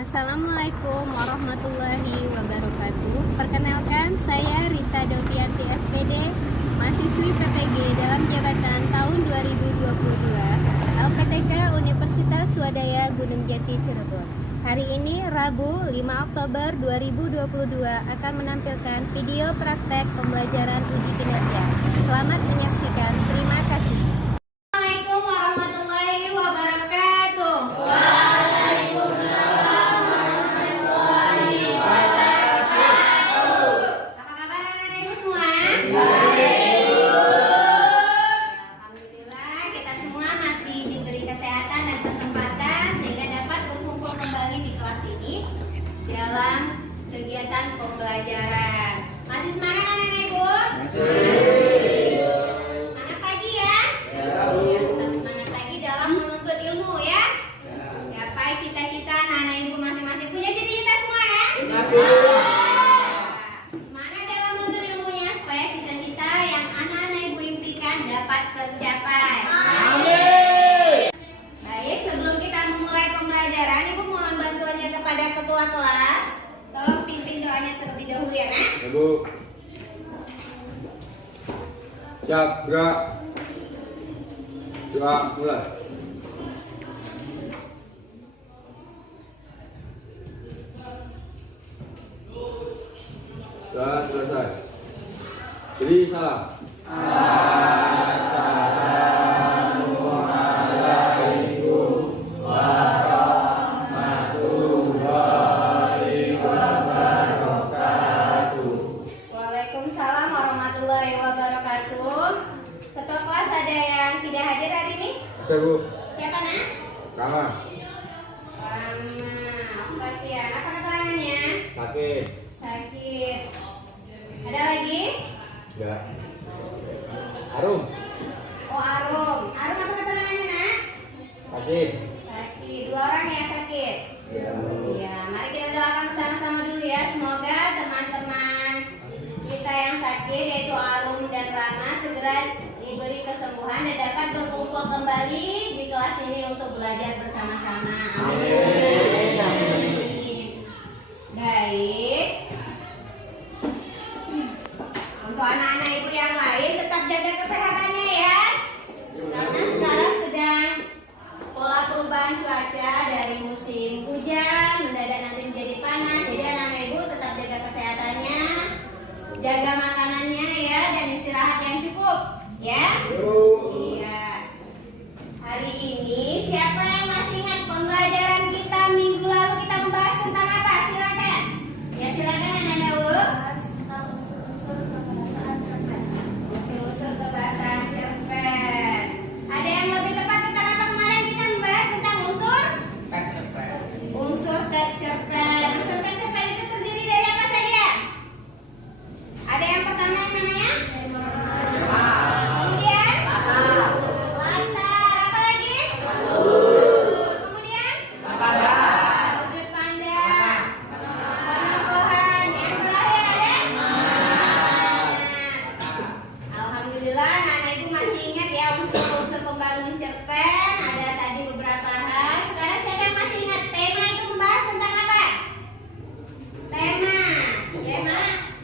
Assalamualaikum warahmatullahi wabarakatuh. Perkenalkan, saya Rita Delvianti SPD, mahasiswi PPG dalam jabatan tahun 2022, LPTK Universitas Swadaya Gunung Jati Cirebon. Hari ini Rabu 5 Oktober 2022 akan menampilkan video praktek pembelajaran uji kinerja. Selamat menyaksikan. Terima kasih. Assalamualaikum warahmatullahi wabarakatuh. Dalam kegiatan pembelajaran. Masih semangat anak-anak ibu? Masih. Semangat lagi ya? Ya, tetap semangat lagi dalam menuntut ilmu ya? Gapai cita-cita anak-anak ibu masing-masing. Punya cita-cita semua kan? Semangat dalam menuntut ilmunya supaya cita-cita yang anak-anak ibu impikan dapat tercapai. Baik, sebelum kita memulai pembelajaran, ibu mohon bantuannya kepada ketua kelas. Tolong pimpin doanya terlebih dahulu ya, Nak. Ya, Bu. Siap, gerak. Doa mulai. Sudah selesai. Beri salam. Waalaikumsalam warahmatullahi wabarakatuh. Ketua kelas ada yang tidak hadir hari ini? Oke, Bu. Siapa, Nak? Rama. Latihan. Apa keterangannya? Sakit. Sakit. Ada lagi? Ya. Arum. Oh, Arum. Arum apa keterangannya, Nak? Sakit. Sakit. Dua orang ya sakit. Ya. Ya, mari kita doakan bersama-sama dulu ya. Semoga teman-teman kita yang sakit yaitu Arum dan Rama segera diberi kesembuhan dan dapat berkumpul kembali di kelas ini untuk belajar bersama-sama. Amin. Baik. Untuk anak-anak ibu yang lain tetap jaga kesehatannya ya. Karena sekarang sedang pola perubahan cuaca dari musim hujan mendadak nanti menjadi panas. Jadi anak-anak ibu tetap jaga kesehatannya, jaga makanannya ya, dan istirahat yang cukup ya. Iya. Hari ini siapa yang masih ingat pembelajaran kita minggu lalu kita membahas tentang apa? Silakan. Ya silakan anak-anak dulu. Unsur-unsur kebahasaan cerpen. Ada yang lebih tepat tentang apa kemarin kita membahas tentang unsur? Unsur teks cerpen. Unsur teks cerpen itu terdiri dari apa saja? Ada yang pertama yang namanya? Kemudian? Latar. Apa lagi? Kemudian? Sudut pandang. Penokohan. Yang terakhir ada? Alhamdulillah anak-anak ibu masih ingat ya unsur-unsur pembangun cerpen. Ada tadi beberapa hal. Sekarang siapa yang masih ingat tema itu membahas tentang apa? Tema.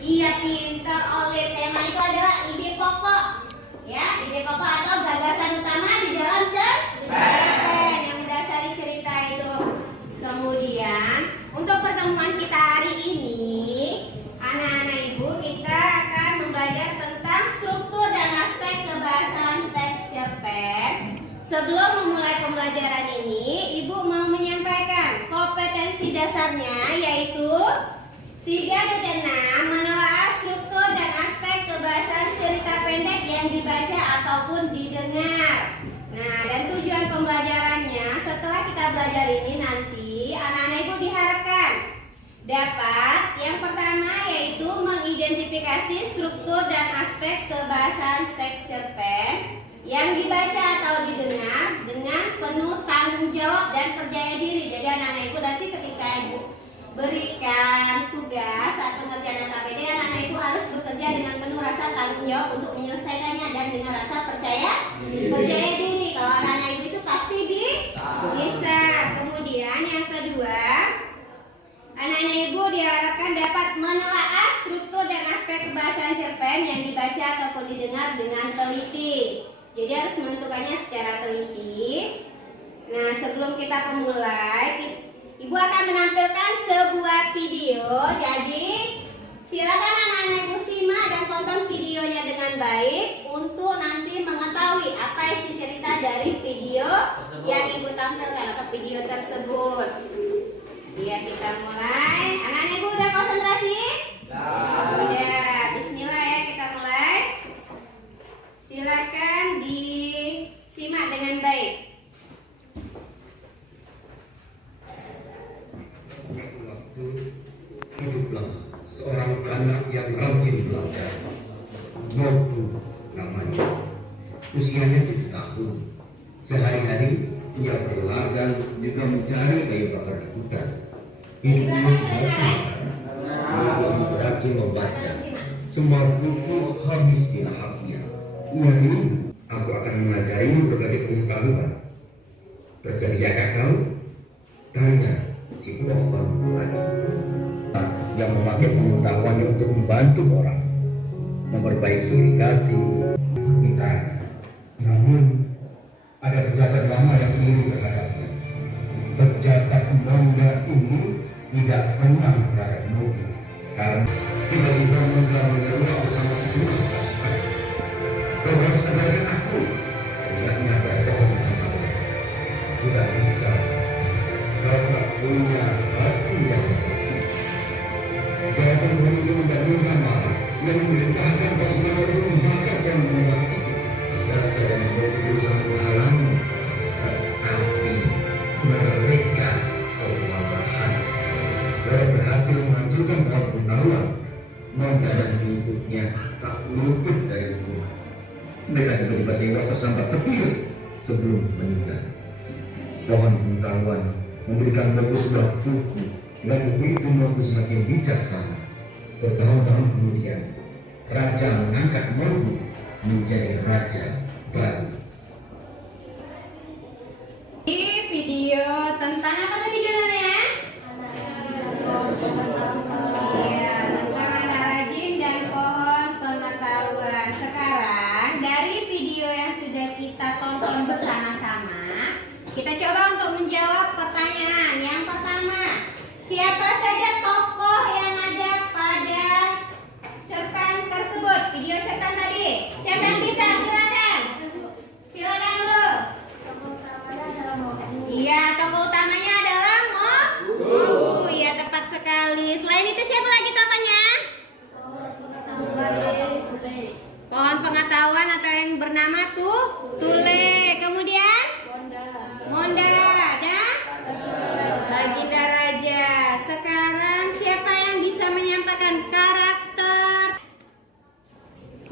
Iya, pintar oleh tema itu adalah ide pokok. Ya, ide pokok atau gagasan utama di dalam cerpen yang mendasari cerita itu. Kemudian untuk pertemuan kita hari ini, anak-anak ibu kita akan belajar tentang struktur dan aspek kebahasaan teks cerpen. Sebelum memulai pembelajaran ini, ibu mau menyampaikan kompetensi dasarnya yaitu 3.6 menelaah struktur dan aspek kebahasaan cerita pendek yang dibaca ataupun didengar. Nah, dan tujuan pembelajarannya setelah kita belajar ini nanti anak-anak ibu diharapkan dapat yang pertama yaitu mengidentifikasi struktur dan aspek kebahasaan teks cerpen yang dibaca atau didengar dengan penuh tanggung jawab dan percaya diri. Jadi anak-anak ibu nanti ketika ibu berikan tugas saat pengerjaan APD, anak-anak ibu harus bekerja dengan penuh rasa tanggung jawab untuk menyelesaikannya dan dengan rasa percaya diri. Kalau anak-anak ibu itu pasti bisa. Kemudian yang kedua, diharapkan dapat menelaah struktur dan aspek kebahasaan cerpen yang dibaca ataupun didengar dengan teliti. Jadi harus menentukannya secara teliti. Nah, sebelum kita memulai, Ibu akan menampilkan sebuah video. Jadi silakan anak-anak Ibu simak dan tonton videonya dengan baik untuk nanti mengetahui apa isi cerita dari video yang Ibu tampilkan atau video tersebut. Ya, kita mulai. Anak-anak Ibu udah konsentrasi? Udah. Bismillah ya, kita mulai. Silakan disimak dengan baik. Hiduplah seorang anak yang rajin belajar. Mogu namanya. Usianya 7 tahun. Sehari-hari ia berladang juga mencari kayu bakar di hutan. Hidupnya sederhana. Mogu rajin membaca. Semua buku habis dilahapnya. Ia rindu aku akan mengajarimu berbagai pengetahuan. Bersediakah kau? Tanya si pohon lagi. Yang memakai pengetahuannya untuk membantu orang, memperbaiki irigasi, misalnya. Namun ada pejabat lama yang iri terhadapnya. Pejabat muda ini tidak senang terhadap Mogu karena tiba-tiba Mogu mengeluh bersama sejumlah pasukan. Kau harus ajarkan aku. Hendaknya berbohong dengan aku. Tidak bisa. Kau tak punya hati yang bersih. Jawaban Mogu menggabungkan marah yang memerintahkan pasukan Mogu membakar dan memati. Pelajaran Mogu berusaha menghalangi, tetapi mereka kewalahan. Mereka berhasil menghancurkan pohon Gunawan. Monda dan pengikutnya tak luput dari rumah. Mereka tiba-tiba tewas tersambar petir sebelum meninggal. Pohon pengetahuan memberikan Mogu sebuah buku, dan buku itu Mogu semakin bijaksana. Bertahun-tahun kemudian, raja mengangkat Mogu menjadi raja baru. Di video tentang apa tadi judulnya? Iya, tentang anak rajin dan pohon pengetahuan. Sekarang dari video yang sudah kita tonton bersama-sama, kita coba untuk menjawab pertanyaan. Yang pertama, siapa saja tokoh yang ada pada cerpen tersebut? Video cerpen tadi. Siapa yang bisa? Silakan. Silakan dulu. Iya, tokoh utamanya adalah Mogu. Iya, tepat sekali. Selain itu siapa lagi tokohnya? Pohon pengetahuan atau yang bernama Tule. Kemudian Monda dan Baginda Raja. Sekarang siapa yang bisa menyampaikan karakter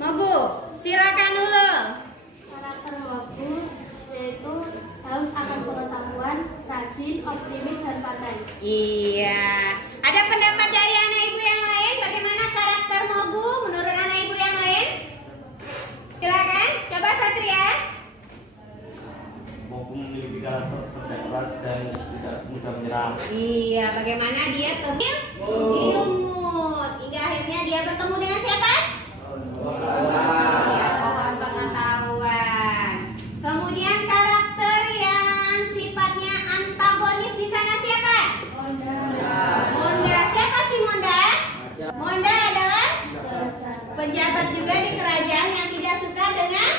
Mogu? Silakan dulu. Karakter Mogu yaitu haus akan pengetahuan, rajin, optimis, dan pandai. Iya. Ada pendapat dari anak ibu yang lain? Bagaimana karakter Mogu menurut anak ibu yang lain? Silakan. Coba Satria. Mogu memiliki karakter kerja keras dan tidak mudah menyerah. Iya. Bagaimana dia ilmu hingga akhirnya dia bertemu dengan siapa? Ya, pohon pengetahuan. Kemudian karakter yang sifatnya antagonis di sana siapa? Monda. Siapa sih Monda? Monda adalah pejabat juga di kerajaan yang tidak suka dengan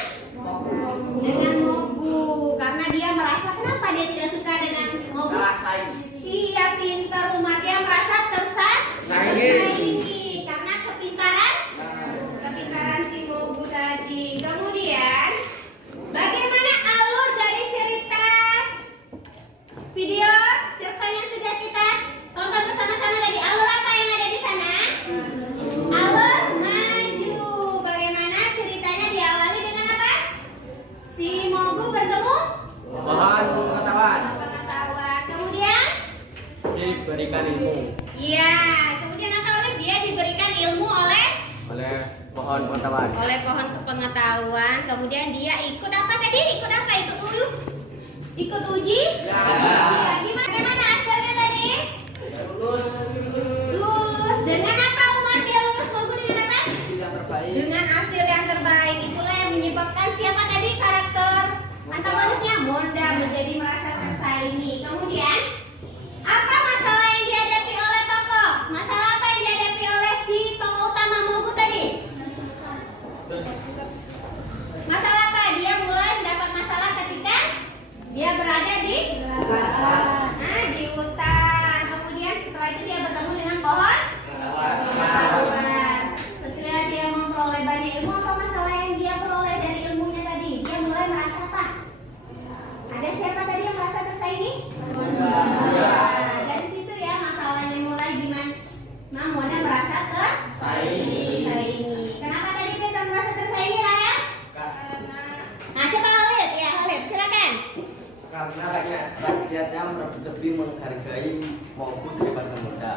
Mogu karena dia merasa kenapa dia tidak suka dengan Mogu? Iya, pintar Umar, dia merasa tersaingi karena kepintaran si Mogu tadi. Kemudian bagaimana alur dari cerita video cerpen yang sudah kita tonton bersama-sama tadi? Alur apa yang ada di sana? Alur maju. Bagaimana ceritanya diawali dengan apa? Si Mogu bertemu Pohon pengetahuan Kemudian diberikan ilmu iya, kemudian apa oleh dia diberikan ilmu oleh pohon pengetahuan. pohon kepengetahuan. Kemudian dia ikut apa tadi? Ikut apa? Ikut uji? Iya. Gimana hasilnya tadi? Lulus.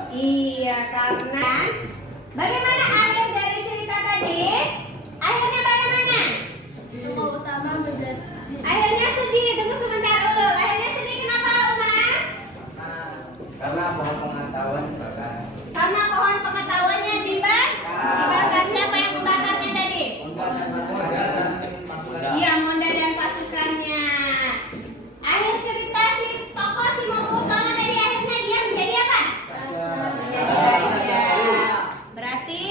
Iya, karena bagaimana akhir dari cerita tadi? Akhirnya bagaimana? Tokoh utama menjadi Akhirnya sedih. Tunggu sebentar Ulul. Akhirnya sedih kenapa Umar? Karena pohon pengetahuan dibakar. Karena pohon pengetahuannya dibakar. Siapa yang membakarnya tadi? Iya, Monda dan pasukannya. Akhir cerita si tokoh si Mogu utama tadi akhirnya dia menjadi apa? Menjadi raja. Berarti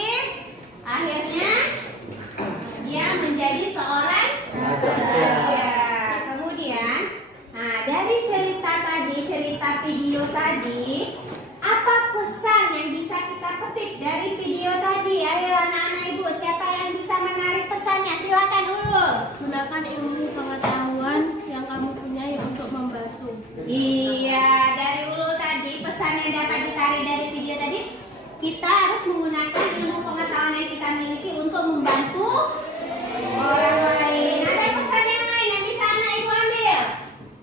akhirnya dia menjadi seorang raja. Kemudian, nah dari cerita tadi, cerita video tadi, apa pesan yang bisa kita petik dari video tadi? Ayo anak-anak ibu, siapa yang bisa menarik pesannya? Silakan Ulul. gunakan ilmu pengetahuan yang kamu punyai untuk membantu. Iya, dari Ulul tadi pesan yang dapat ditarik dari video tadi, kita harus menggunakan ilmu pengetahuan yang kita miliki untuk membantu orang lain. Ada pesan yang lain yang bisa anak ibu ambil?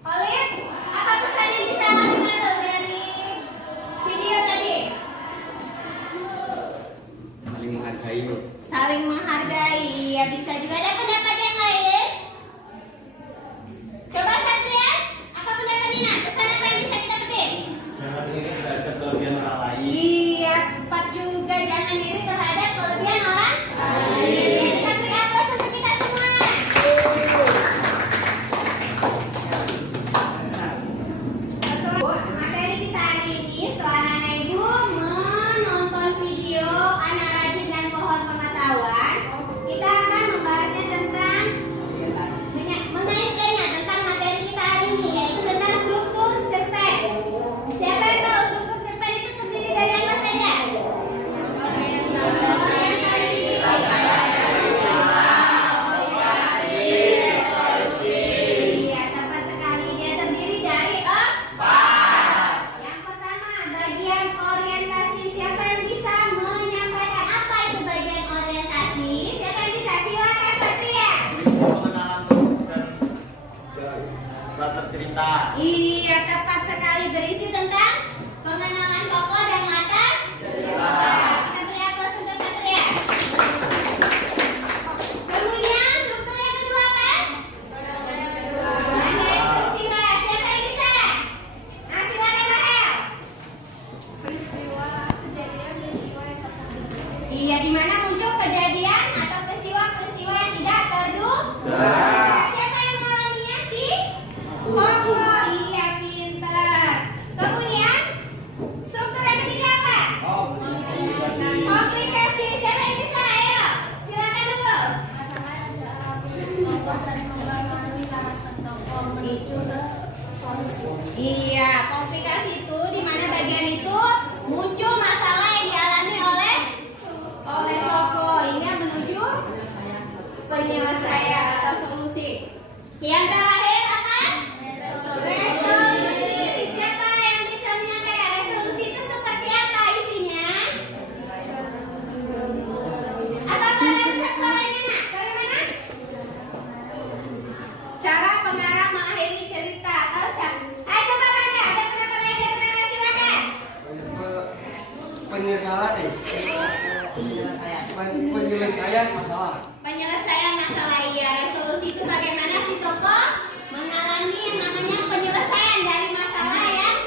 Olip, apa pesan yang bisa anak ibu ambil dari video tadi? Saling menghargai. Saling menghargai, ya bisa juga. Ada pendapat yang lain? Coba Satria, apa pendapat Nina? Pesan apa yang bisa kita petik? Jangan iri terhadap kelebihan orang lain. Iya, Pak juga jangan iri terhadap kelebihan orang lain. Kita beri aplaus untuk kita semua. Bu, materi kita hari ini setelah anak ibu menonton video anak rajin dan pohon pengetahuan, kita akan membahasnya tentang mengaitkannya tentang materi kita hari ini, yaitu tentang struktur cerpen. Siapa yang tahu struktur cerpen itu terdiri dari apa saja? Iya, tepat sekali. Dia terdiri dari empat. Yang pertama, bagian orientasi. Siapa yang bisa menyampaikan apa itu bagian orientasi? Siapa yang bisa? Silakan Satria. Pengenalan tokoh dan latar cerita. Iya, tepat sekali, berisi tentang pengenalan tokoh dan latar cerita. Kita beri aplaus untuk Satria. Kemudian struktur yang kedua apa? Rangkaian peristiwa. Siapa yang bisa? Nah, silakan Rahel. Peristiwa kejadian yang terjadi. Iya, di mana muncul kejadian atau peristiwa-peristiwa yang tidak terduga. Siapa yang mengalaminya sih? Tokoh. Iya, pintar. Kemudian struktur yang ketiga apa? Komplikasi. Siapa yang bisa? Ayo, silakan dulu. Masalah yang dialami tokoh dan mempengaruhi karakter tokoh menuju ke solusi. Iya, komplikasi itu di mana bagian itu muncul masalah yang dialami oleh tokoh hingga menuju penyelesaian atau solusi. Yang terakhir apa? Resolusi. Siapa yang bisa menyampaikan resolusi itu seperti apa isinya? Apa bisa suaranya nak? Bagaimana? Cara pengarang mengakhiri cerita. Tahu Cak? Ayo coba lagi. Ada pendapat lain dari mana? Silakan. Penyelesaian masalah. Penyelesaian masalah, iya. Resolusi itu bagaimana si tokoh mengalami yang namanya penyelesaian dari masalah yang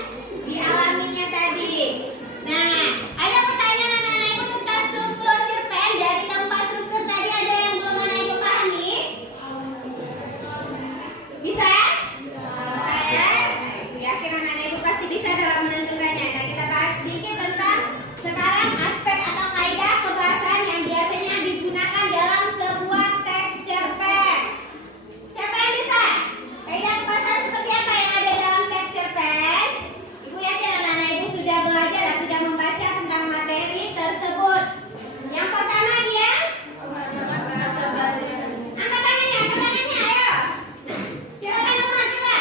dialaminya tadi. Nah, ada pertanyaan anak-anak ibu tentang struktur cerpen. Dari keempat struktur tadi ada yang belum anak ibu pahami? Bisa? Bisa ya? Ibu yakin anak-anak ibu pasti bisa dalam menentukannya. Nah, kita bahas sedikit tentang sekarang aspek atau kaidah kebahasan yang biasanya digunakan dalam sebuah teks cerpen. Siapa yang bisa? Kaidah kebahasan seperti apa yang ada dalam teks cerpen? Ibu yakin anak-anak ibu sudah belajar dan sudah membaca tentang materi tersebut. Yang pertama dia angkat tangannya, ayo. Silakan teman, coba.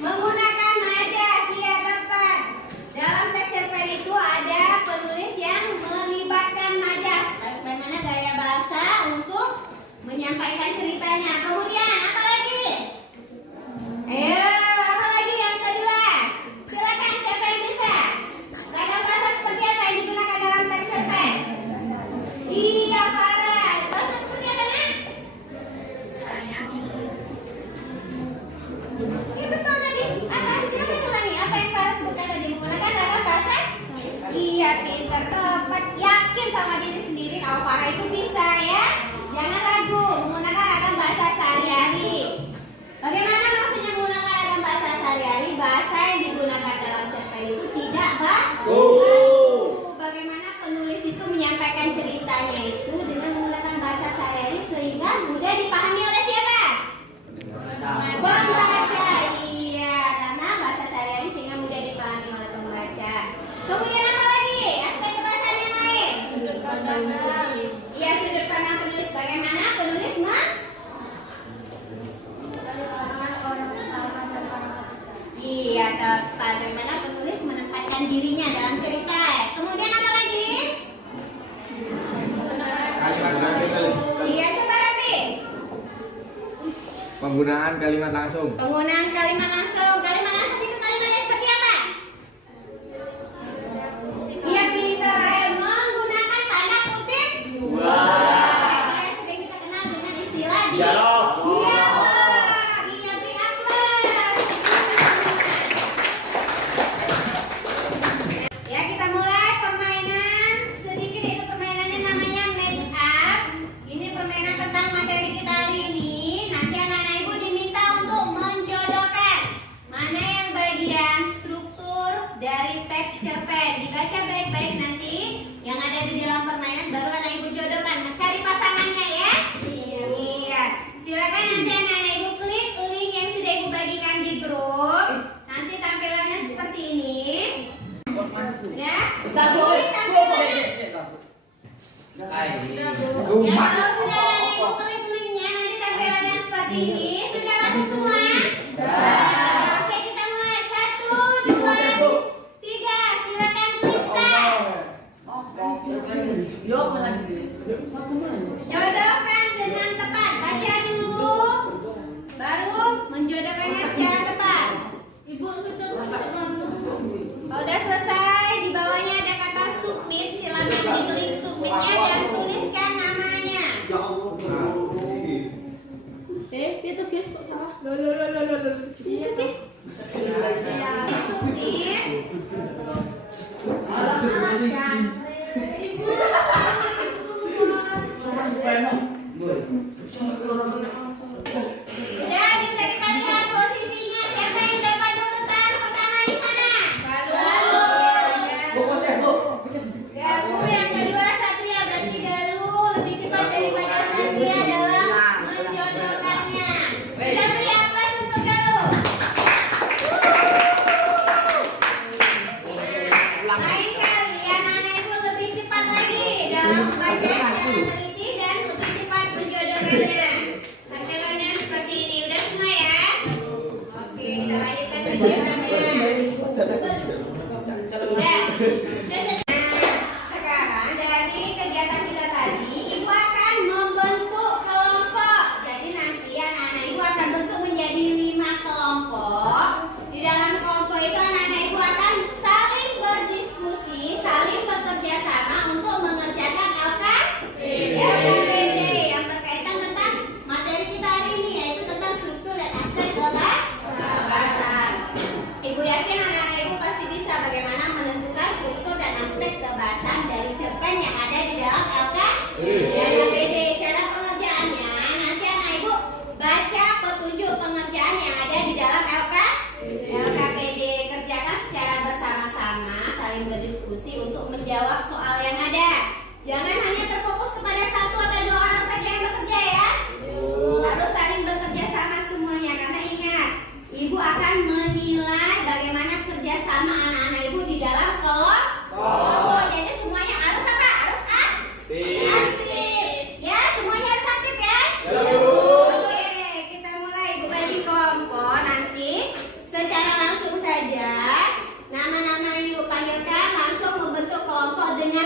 Menggunakan majas, iya tepat. Dalam teks cerpen itu ada penulis yang melibatkan majas. Bagaimana gaya bahasa untuk menyampaikan ceritanya. Kemudian apa lagi? Ayo, apa lagi yang kedua? Silakan siapa yang bisa? Silakan Iya, pintar, tepat, yakin sama diri sendiri kalau Farah itu bisa ya. Jangan ragu menggunakan ragam bahasa sehari-hari. Bagaimana maksudnya menggunakan ragam bahasa sehari-hari? Bahasa yang digunakan dalam cerpen itu tidak baku. Bagaimana penulis itu menyampaikan ceritanya itu dengan menggunakan bahasa sehari-hari sehingga mudah dipahami oleh siapa? Pembaca. Iya, karena bahasa sehari-hari sehingga mudah dipahami oleh pembaca. Kemudian apa lagi? Aspek kebahasaan yang lain. Sudut pandang penulis. Iya, sudut pandang penulis. Bagaimana penulis Dari kalangan orang utama dan orang ketiga. Iya, tepat. Bagaimana penulis menempatkan dirinya dalam cerita. Kemudian apa lagi? Iya, coba Rafi. Penggunaan kalimat langsung. Penggunaan kalimat langsung. Kalimat langsung itu kalimatnya seperti apa? Iya, pintar Rahel. Menggunakan tanda kutip. Kalian sering kita kenal dengan istilah dialog. Iya, beri aplaus. Ya, kita mulai permainan sedikit, itu permainannya namanya match up. Ini permainan tentang materi kita hari ini. Nanti anak-anak ibu diminta untuk menjodohkan mana yang bagian struktur dari teks cerpen. Dibaca baik-baik nanti yang ada di dalam permainan, baru anak ibu jodohkan. Cari pasangannya ya. Iya. Silakan nanti anak-anak ibu klik link yang sudah ibu bagikan di grup. Nanti tampilannya seperti ini. Ya. Ini tampilannya. Ya, kalau sudah ada ibu klik linknya, nanti tampilannya seperti ini. Sudah masuk semua? Oke, kita mulai. 1, 2, 3. Silakan klik start. Jodohkan dengan tepat. Baca dulu, baru menjodohkannya secara tepat. Kalau udah selesai, di bawahnya ada kata submit. Silakan diklik submitnya dan tuliskan namanya. Itu guys kok salah. Submit. Sudah bisa kita lihat posisinya. Siapa yang dapat urutan pertama di sana? Galuh yang kedua Satria. Berarti Galuh lebih cepat daripada Satria dalam menjodohkannya. Kita beri aplaus untuk Galuh. Lain kali anak-anak itu lebih cepat lagi dalam membaca secara teliti dan lebih cepat menjodohkannya. Tampilannya seperti ini. Udah semua ya? Oke, kita lanjutkan kegiatannya. Sekarang dari kegiatan kita tadi, ibu akan membentuk kelompok. Jadi nanti anak-anak ibu akan bentuk menjadi 5 kelompok. Di dalam kelompok itu anak-anak ibu akan saling berdiskusi, saling bekerja sama untuk mengerjakan LKPD yang berkaitan tentang materi kita hari ini, yaitu tentang struktur dan aspek kebahasaan. Ibu yakin anak-anak ibu pasti bisa bagaimana menentukan struktur dan aspek kebahasaan dari cerpen yang ada di dalam LKPD. Cara pengerjaannya, nanti anak ibu baca petunjuk pengerjaan yang ada di dalam LKPD. Kerjakan secara bersama-sama, saling berdiskusi untuk menjawab soal yang ada. Jangan hanya terfokus kepada 1 atau 2 orang saja yang bekerja ya. Harus saling bekerja sama semuanya, karena ingat, ibu akan menilai bagaimana kerjasama anak-anak ibu di dalam kelompok. Jadi semuanya harus apa? Harus aktif. Ya, semuanya harus aktif ya. Oke, kita mulai. Ibu bagi kelompok nanti secara langsung saja. Nama-nama yang ibu panggilkan langsung membentuk kelompok dengan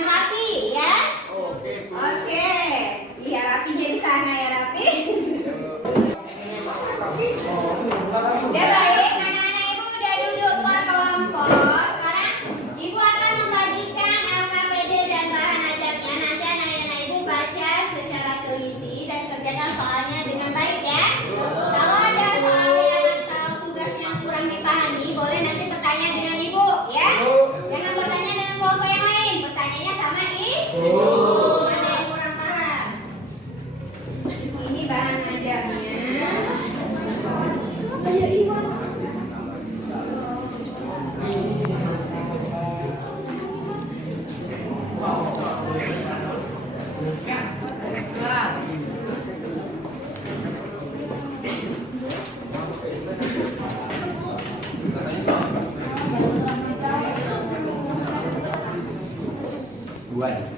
dua ya.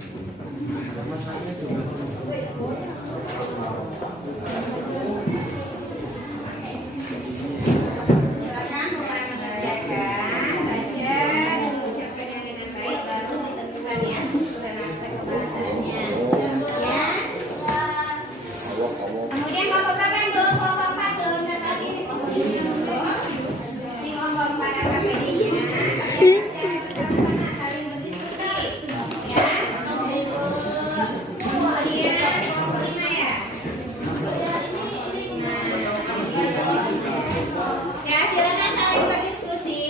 Silakan mulai mengerjakan, baca dulu cerpennya dengan baik, baru ditentukan ya struktur dan aspek pembahasannya. Ya. Kemudian kelompok berapa yang belum? Kelompok 4 belum dapat ini kelompok ini dulu. Ini kelompok 4 KKPD-nya. Bersama-sama saling berdiskusi. Ya. Kemudian kelompok 5 ya. Ya, silakan saling berdiskusi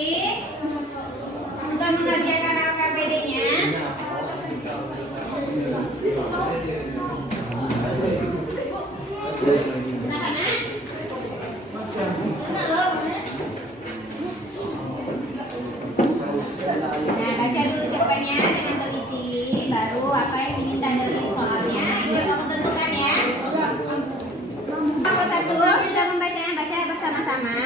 untuk mengerjakan LKPD-nya. Anak-anak. Nah, baca dulu cerpennya dengan teliti, baru apa yang diminta dari soalnya itu kamu tentukan ya. Kelompok 1 sudah membacanya, baca bersama-sama.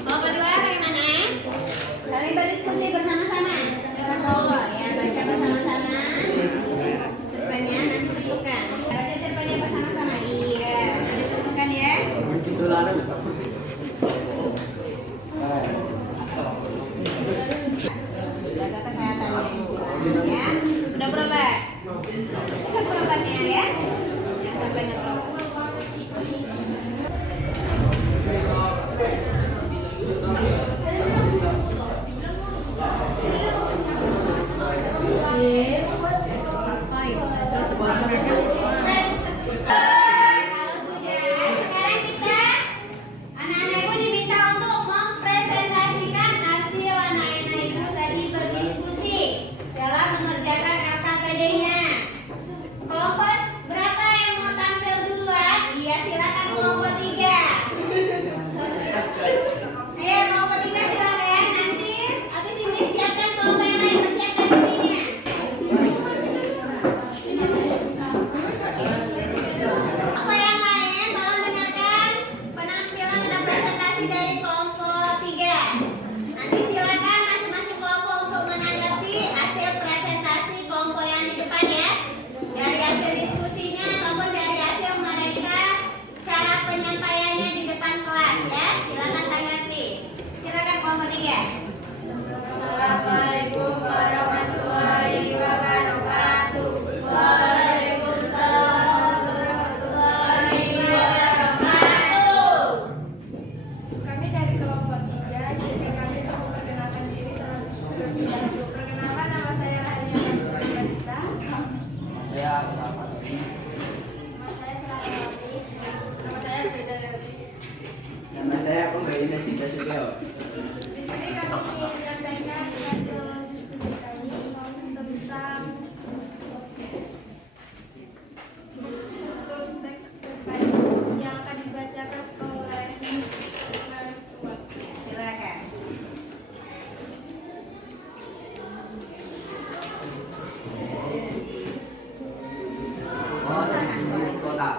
Kelompok 2 bagaimana? Saling berdiskusi bersama-sama. Oh ya, baca bersama-sama. Cerpennya nanti tentukan. Baca cerpennya bersama-sama. Iya, nanti tentukan ya. Jaga kesehatannya. Ya, udah berobat. Cepat berobatnya ya. Jangan sampai ngedrop. Kalau sudah, sekarang kita anak-anak ibu diminta untuk mempresentasikan hasil anak-anak ibu tadi berdiskusi dalam mengerjakan LKPD-nya. Kelompok berapa yang mau tampil duluan? Iya, silakan kelompok 3. Ayo kelompok 3 silakan. Nanti habis ini siapkan kelompok yang lain, persiapkan dirinya. Kelompok yang lain tolong dengarkan penampilan dan presentasi dari kelompok 3. Nanti silakan masing-masing kelompok untuk menanggapi hasil presentasi kelompok yang di depan ya. Dari hasil diskusinya ataupun dari hasil mereka cara penyampaiannya di depan kelas ya. Silakan tanggapi. Silakan kelompok 3. Assalamualaikum warahmatullahi wabarakatuh. Waalaikumsalam warahmatullahi wabarakatuh. Kami dari kelompok 3, jadi kami mau memperkenalkan diri terlebih dahulu. Perkenalkan, nama saya Rahania Margarita. Nama saya Selawati. Nama saya Beda Lewati. Nama saya aku nggak ini sih Di sini kami menyampaikan hasil diskusi kami tentang struktur teks terkait yang akan dibacakan oleh Mas Tuan. Silakan. Kotak.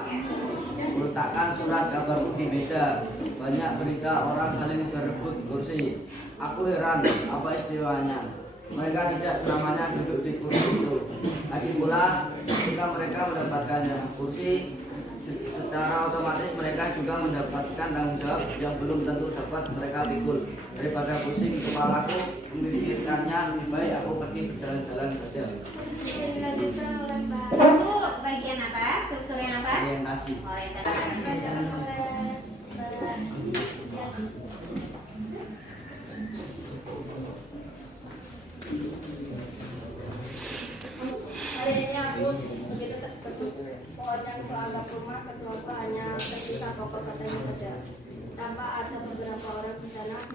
Letakkan surat kabarku di meja. Banyak berita orang saling berebut kursi. Aku heran, apa istimewanya? Mereka tidak selamanya duduk di kursi itu. Lagi pula, ketika mereka mendapatkannya kursi, secara otomatis mereka juga mendapatkan tanggung jawab yang belum tentu dapat mereka pikul. Daripada pusing kepalaku memikirkannya, lebih baik aku pergi berjalan-jalan saja. Dilanjutkan oleh Pak. Itu bagian apa? Struktur yang apa? Orientasi. Orientasi. Bacaan oleh Pak. Hari ini aku begitu terkejut. Pohon yang kuanggap rumah ketua hanya tersisa pokok katanya saja. Tanpa ada beberapa orang di sana.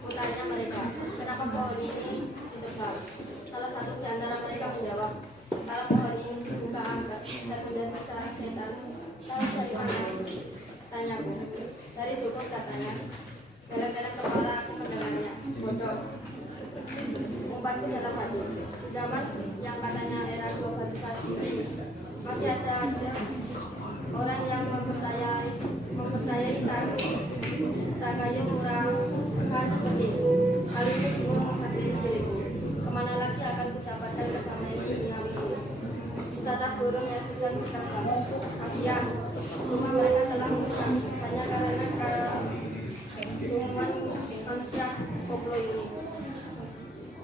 Kutanya mereka, kenapa pohon ini ditebang? Salah satu di antara mereka menjawab, kalau pohon ini dibuka angkat dan menjadi sarang setan, tahu dari mana? Tanyaku, dari dukun katanya. Geleng-geleng kepala aku mendengarnya. Bodoh. Umpanku dalam hati. Di zaman yang katanya era globalisasi, burung yang sedang ditangkap. Kasihan, rumah mereka telah rusak hanya karena kerumunan manusia koplo ini.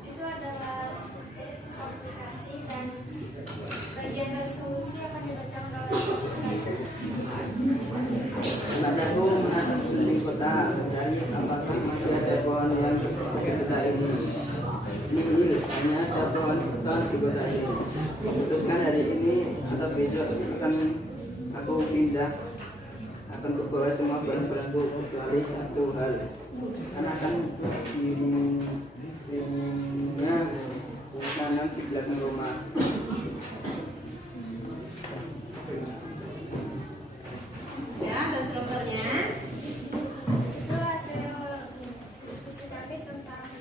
Itu adalah aplikasi dan bagian resolusi akan dibacakan oleh peserta. Sebenarnya aku menatap di kota dan apakah masih ada pohon yang seperti kota ini? Ini hanya ada pohon hutan di kota ini. Putuskan hari ini atau besok akan aku pindah, akan membawa semua barang-barangku kecuali satu hal, karena akan dirinya tanam di belakang rumah. Ya, untuk strukturnya. Itu hasil diskusi kami tentang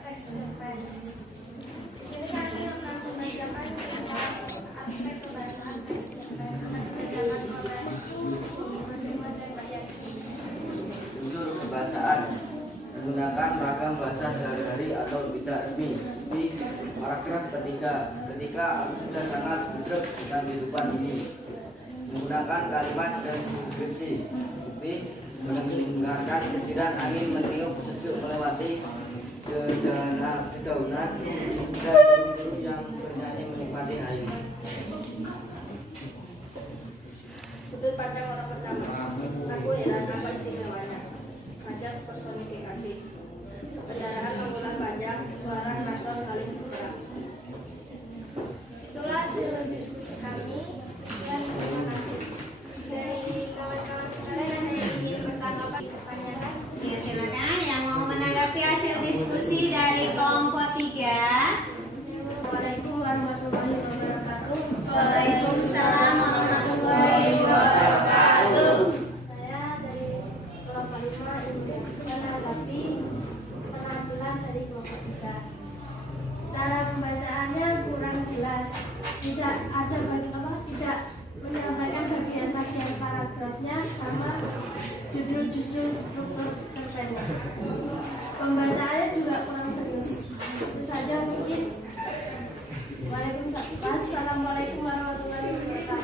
teks depan. Di sini kami akan membacakan tentang aspek pembahasan teks depan akan dibacakan oleh Mas dan Pak Yaki. Unsur kebahasaan menggunakan ragam bahasa sehari-hari atau tidak resmi. Di paragraf ketika aku sudah sangat budrek dengan kehidupan ini, menggunakan kalimat deskripsi. Bukti mendengarkan desiran angin meniup sejuk melewati dedaunan dan burung yang bernyanyi menikmati hari. Sudut pandang orang pertama. Aku heran apa istimewanya. Baca personifikasi. Kendaraan mengulang panjang, suara traktor saling bergerak. Itulah hasil diskusi kami. Dan terima kasih dari kawan-kawan sekalian yang ingin bertanggapan pertanyaan. Ya, silakan yang mau menanggapi hasil diskusi dari kelompok 3. Assalamualaikum warahmatullahi wabarakatuh. Waalaikumsalam warahmatullahi wabarakatuh. Saya dari kelompok 5 ingin menanggapi penampilan dari kelompok 3. Cara pembacaannya kurang jelas, tidak menyampaikan bagian-bagian paragrafnya sama judul-judul struktur tertentu. Pembacaannya juga kurang serius. Itu saja mungkin. Wassalamualaikum warahmatullahi wabarakatuh.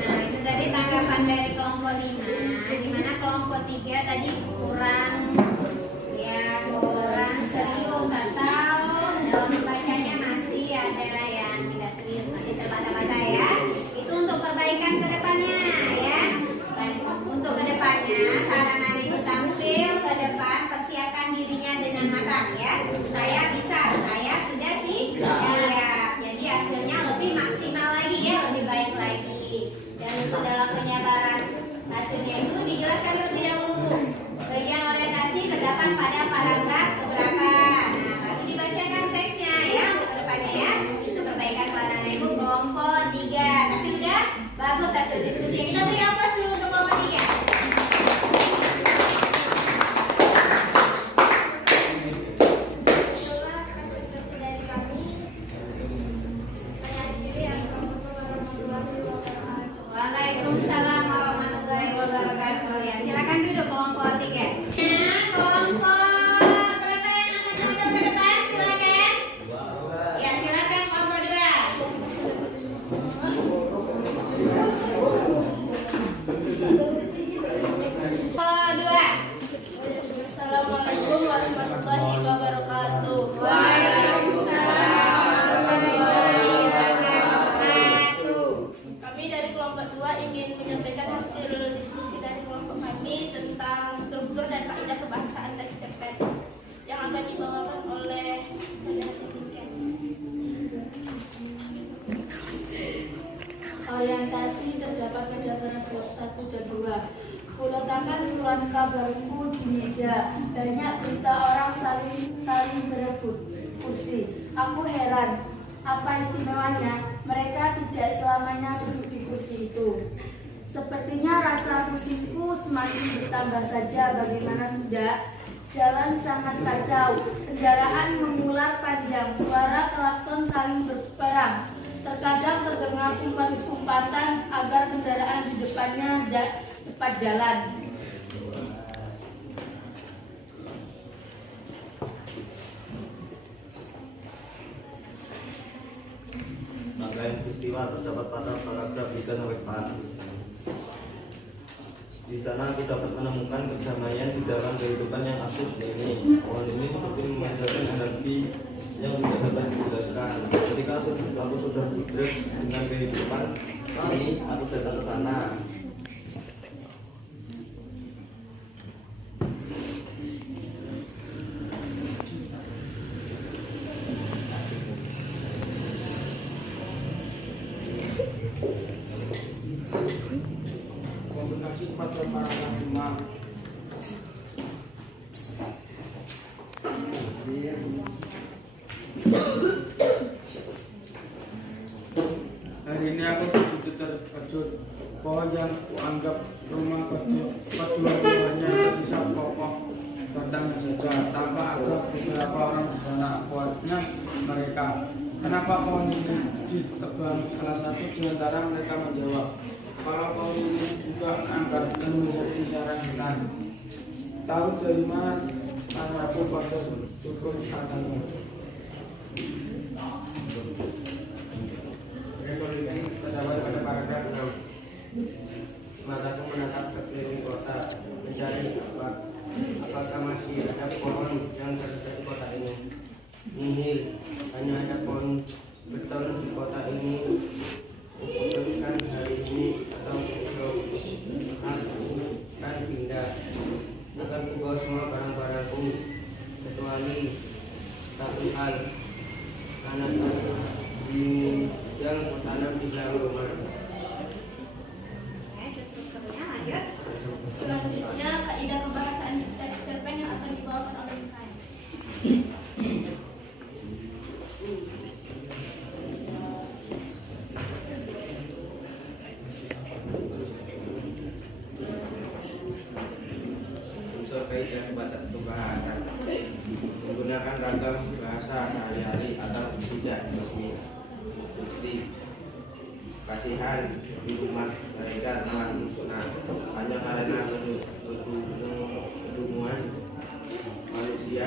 Nah, itu tadi tanggapan dari kelompok 5, di mana kelompok 3 tadi kurang serius atau dalam membacanya masih ada yang tidak serius, masih terbata-bata ya. Itu untuk perbaikan ke depannya ya. Dan untuk ke depannya saran itu tampil ke depan, persiapkan dirinya dengan matang ya. Saya sudah sih ya. Jadi hasilnya lebih maksimal lagi ya, lebih baik lagi. Dan untuk dalam penyebaran hasilnya itu dijelaskan lebih dahulu. Bagian orientasi terdapat pada paragraf beberapa. Nah, baru dibacakan teksnya ya untuk kedepannya ya. Itu perbaikan pada ibu kelompok 3. Tapi udah bagus hasil diskusi. Kita beri aplaus dulu untuk kelompok 3. Itulah hasil diskusi dari kami. Saya akhiri. Assalamualaikum warahmatullahi wabarakatuh. Waalaikumsalam warahmatullahi wabarakatuh. Ya, silakan duduk kelompok 3. Kelompok berapa yang akan tampil ke depan? Silakan. Ya, silakan kelompok 2. Kelompok 2. Assalamualaikum warahmatullahi wabarakatuh. Waalaikumsalam warahmatullahi wabarakatuh. Kami dari kelompok 2 ingin menyampaikan hasil diskusi dari kelompok kami tentang struktur dan kaidah kebahasaan teks cerpen yang akan dibawakan oleh orientasi terdapat pada paragraf 1 dan 2. Kuletakkan surat kabarku di meja. Banyak berita orang saling berebut kursi. Aku heran, apa istimewanya? Mereka tidak selamanya duduk di kursi itu. Sepertinya rasa pusingku semakin bertambah saja. Bagaimana tidak? Jalan sangat kacau. Kendaraan mengular panjang. Suara klakson saling berperang. Terkadang terdengar umpatan agar kendaraan di depannya cepat jalan. rangkaian peristiwa terdapat pada paragraf 3-4. Di sana kita dapat menemukan kedamaian di dalam kehidupan yang aktif ini. Pohon ini seperti memancarkan energi yang tidak dapat dijelaskan. Ketika aku sudah sukses dengan kehidupan ini, aku datang ke sana. Kombinasi 4 paragraf 5. Hari ini aku begitu terkejut. Pohon yang kuanggap rumah kedua-duanya bisa kokoh batangnya saja tanpa ada beberapa orang di sana. Kuatnya mereka. Kenapa pohon ini ditebang? Salah satu di antara mereka menjawab, kalau pohon ini juga angkat dan menjadi sarang hutan. Tahu dari mana? Tanyaku pada dukun katanya. Resolusi terdapat pada paragraf 6. Mataku menatap sekeliling kota, mencari apakah masih ada pohon yang terdekat di kota ini. Nihil, hanya ada pohon beton di kota ini. Putuskan hari ini atau besok aku akan pindah. Akan kubawa semua barang-barangku kecuali satu hal, anak yang kutanam di dalam rumah. Lanjut. Selanjutnya, kaidah kebahasaan teks cerpen yang akan dibawakan oleh Mikael. Unsur kaidah kebahasaan menggunakan ragam bahasa sehari-hari atau tidak resmi. Bukti kasihan di rumah mereka telah musnah hanya karena kedunguan manusia.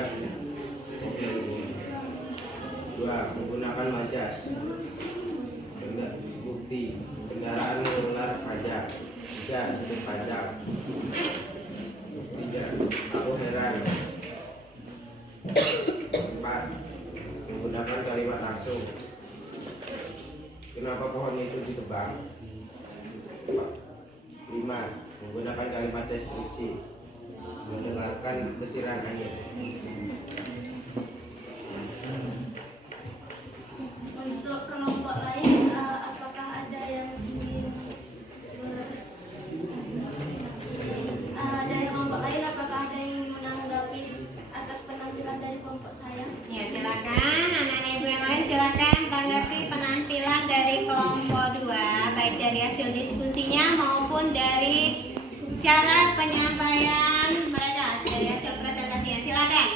2. Menggunakan majas. Bukti kendaraan menular pajak. 3. Sudut pajak. 3. Aku heran. 4. Menggunakan kalimat langsung. Kenapa pohon itu ditebang? 5. Menggunakan kalimat deskripsi. Mendengarkan desiran angin. Untuk kelompok lain, apakah ada yang ingin dari kelompok lain, apakah ada yang ingin menanggapi atas penampilan dari kelompok saya? Ya, silakan anak-anak ibu yang lain, silakan tanggapi penampilan dari kelompok 2, baik dari hasil diskusinya maupun dari cara penyampaian mereka, dari hasil presentasinya. Silakan.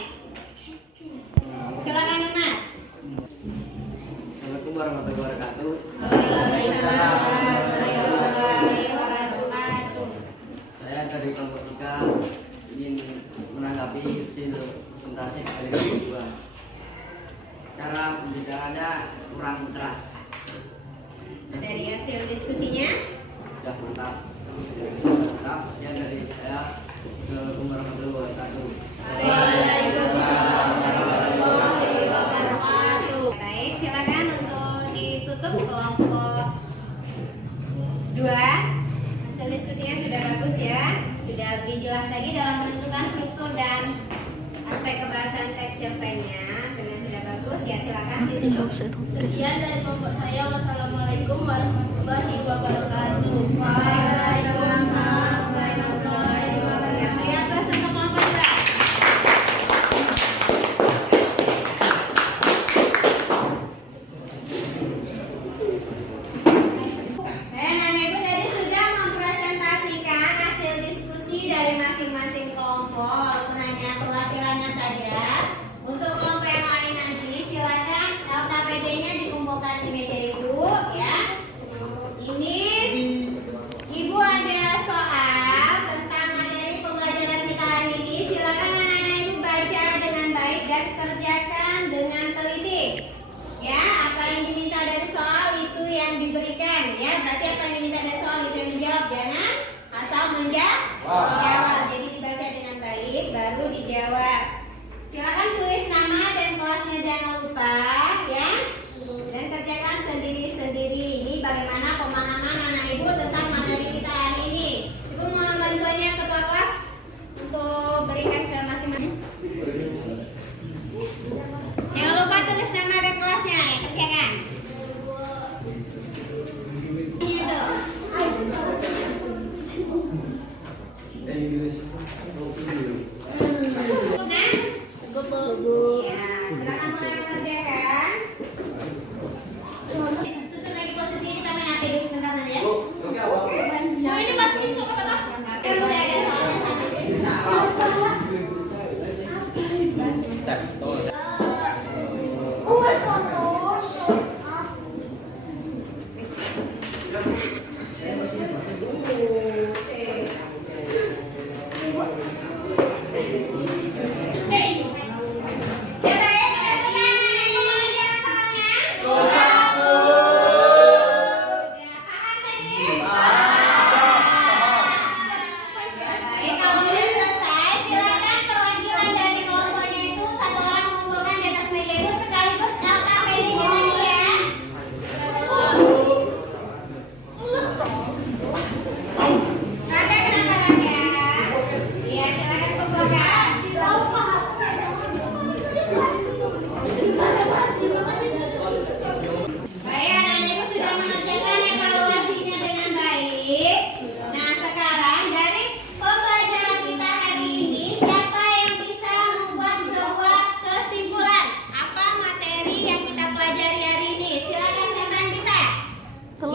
Silakan, Umar. Assalamualaikum warahmatullahi wabarakatuh. Saya dari kelompok 3 ingin menanggapi hasil presentasi dari kelompok 2. Cara pembicaraannya kurang keras. Dari hasil diskusinya. Sudah mantap. Yang dari saya. Assalamualaikum warahmatullahi wabarakatuh. Baik, silakan untuk ditutup kelompok 2. Hasil diskusinya sudah bagus ya, sudah lebih jelas lagi dalam menentukan struktur dan aspek kebahasan teks cerpennya. Sudah bagus ya, silakan ditutup. Sekian dari kelompok saya. Wassalamualaikum warahmatullahi wabarakatuh. Waalaikumsalam warahmatullahi wabarakatuh. Ya, plus untuk kelompok 2. Anak ibu tadi sudah mempresentasikan hasil diskusi dari masing-masing kelompok, walaupun hanya perwakilannya saja. Untuk kelompok yang lain nanti silakan LKPD-nya dikumpulkan di meja ibu ya. Ini ibu ada menjawab. Jadi dibaca dengan baik, baru dijawab. Silakan tulis nama dan kelasnya jangan lupa, ya. Dan kerjakan sendiri-sendiri. Ini bagaimana pemahaman anak ibu tentang materi kita hari ini. Ibu mohon bantuannya ketua kelas untuk berikan ke masing-masing. Jangan lupa tulis nama dan kelasnya, ya, kerjakan. Ini dong. Ya, silakan mulai mengerjakan. Susun lagi posisi kita main HP dulu sebentar nanti ya. Ini Mas Wisnu apa? Kan udah ada soalnya. Cek.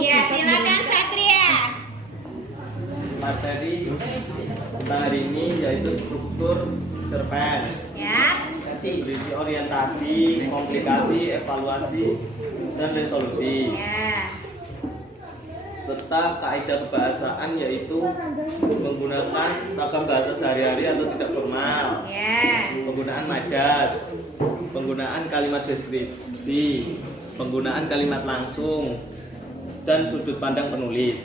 Ya, silakan Satria. Materi kita hari ini yaitu struktur cerpen. Ya. Berisi orientasi, komunikasi, evaluasi, dan resolusi. Ya. Serta kaidah kebahasaan yaitu menggunakan ragam bahasa sehari-hari atau tidak formal. Ya. Penggunaan majas, penggunaan kalimat deskripsi, penggunaan kalimat langsung, dan sudut pandang penulis.